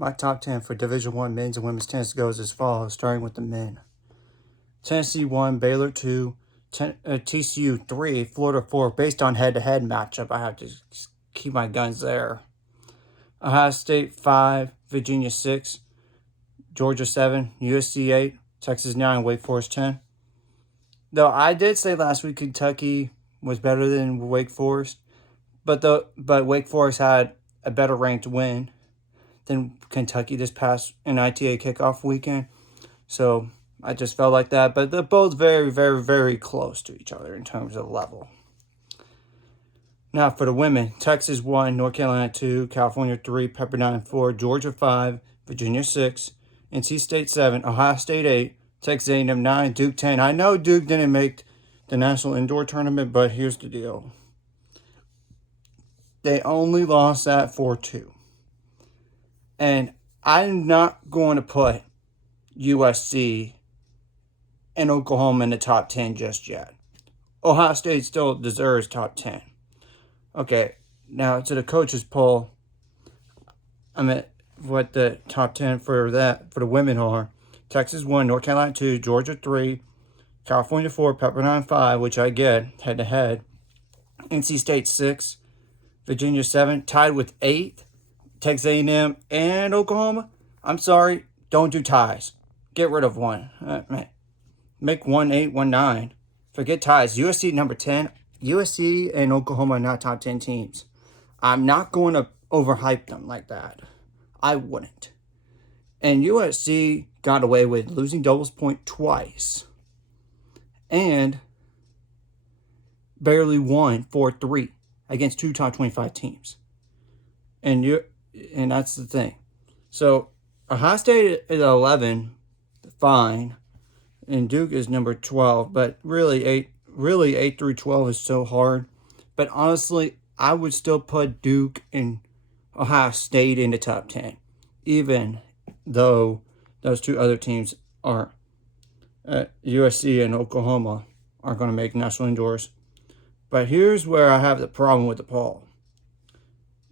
My top 10 for Division I men's and women's tennis goes as follows, starting with the men. Tennessee 1, Baylor 2, TCU 3, Florida 4, based on head-to-head matchup. I have to keep my guns there. Ohio State 5, Virginia 6, Georgia 7, USC 8, Texas 9, Wake Forest 10. Though I did say last week Kentucky was better than Wake Forest, but Wake Forest had a better ranked win than Kentucky this past in ITA kickoff weekend. So I just felt like that. But they're both very, very, very close to each other in terms of level. Now for the women, Texas 1, North Carolina 2, California 3, Pepperdine 4, Georgia 5, Virginia 6, NC State 7, Ohio State 8, Texas A&M 9, Duke 10. I know Duke didn't make the National Indoor Tournament, but here's the deal. They only lost that 4-2. And I'm not going to put USC and Oklahoma in the top 10 just yet. Ohio State still deserves top 10. Okay, now to the coaches poll, I'm at what the top 10 for the women are. Texas 1, North Carolina 2, Georgia 3, California 4, Pepperdine 5, which I get head-to-head. NC State 6, Virginia 7, tied with 8. Texas A&M and Oklahoma. I'm sorry, don't do ties. Get rid of one. Make 1 8, 1 9. Forget ties. USC number 10. USC and Oklahoma are not top 10 teams. I'm not going to overhype them like that. I wouldn't. And USC got away with losing doubles point twice. And barely won 4-3 against 2 top 25 teams. And that's the thing. So Ohio State is 11, fine, and Duke is number 12. But really 8 through 12 is so hard. But honestly, I would still put Duke and Ohio State in the top 10, even though those two other teams are USC and Oklahoma are going to make national indoors. But here's where I have the problem with the poll.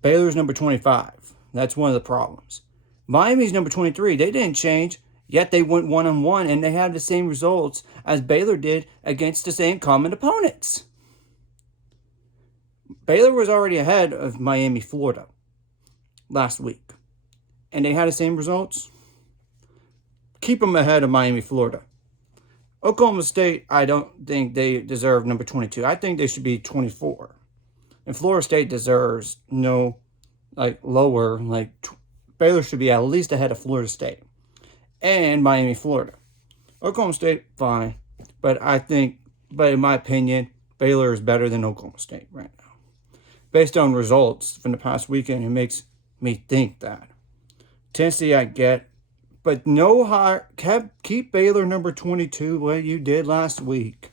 Baylor's number 25. That's one of the problems. Miami's number 23. They didn't change, yet they went 1-1, and they had the same results as Baylor did against the same common opponents. Baylor was already ahead of Miami, Florida last week, and they had the same results. Keep them ahead of Miami, Florida. Oklahoma State, I don't think they deserve number 22. I think they should be 24. And Florida State deserves lower. Baylor should be at least ahead of Florida State and Miami, Florida. Oklahoma State, fine. But in my opinion, Baylor is better than Oklahoma State right now. Based on results from the past weekend, it makes me think that. Tennessee, I get. But no higher. Keep Baylor number 22 what you did last week.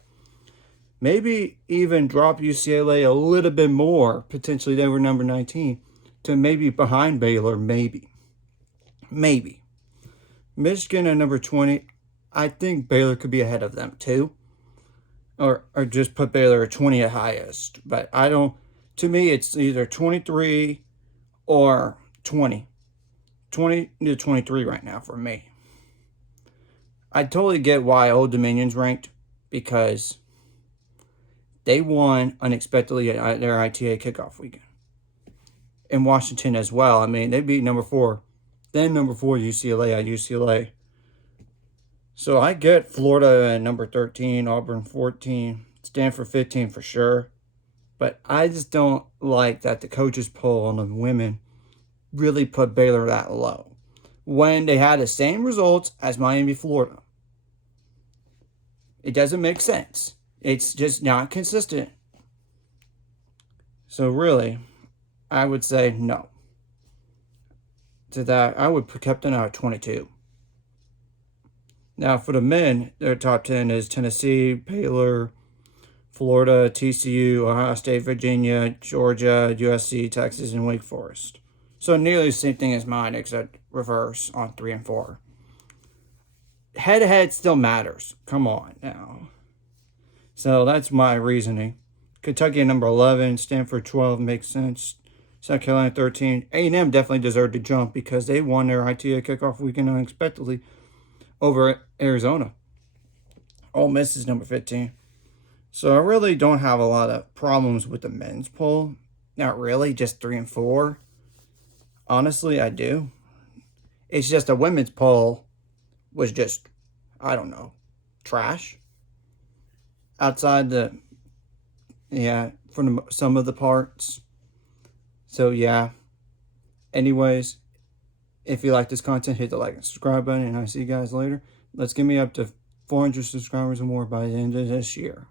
Maybe even drop UCLA a little bit more. Potentially they were number 19 to maybe behind Baylor. Maybe. Michigan at number 20. I think Baylor could be ahead of them too. Or just put Baylor at 20 at highest. But I don't. To me, it's either 23 or 20. 20 to 23 right now for me. I totally get why Old Dominion's ranked, because they won unexpectedly at their ITA kickoff weekend. In Washington as well. I mean, they beat number 4. Then number 4 UCLA at UCLA. So I get Florida at number 13, Auburn 14, Stanford 15 for sure. But I just don't like that the coaches poll on the women really put Baylor that low when they had the same results as Miami, Florida. It doesn't make sense. It's just not consistent. So really, I would say no. To that, I would put Captain out at 22. Now for the men, their top 10 is Tennessee, Baylor, Florida, TCU, Ohio State, Virginia, Georgia, USC, Texas, and Wake Forest. So nearly the same thing as mine, except reverse on 3 and 4. Head-to-head still matters. Come on now. So that's my reasoning. Kentucky at number 11, Stanford 12 makes sense. South Carolina 13. A&M definitely deserved to jump because they won their ITA kickoff weekend unexpectedly over Arizona. Ole Miss is number 15. So I really don't have a lot of problems with the men's poll. Not really, just 3 and 4. Honestly, I do. It's just the women's poll was just, I don't know, trash. Outside the, yeah, from some of the parts. So yeah. Anyways, if you like this content, hit the like and subscribe button, and I'll see you guys later. Let's get me up to 400 subscribers or more by the end of this year.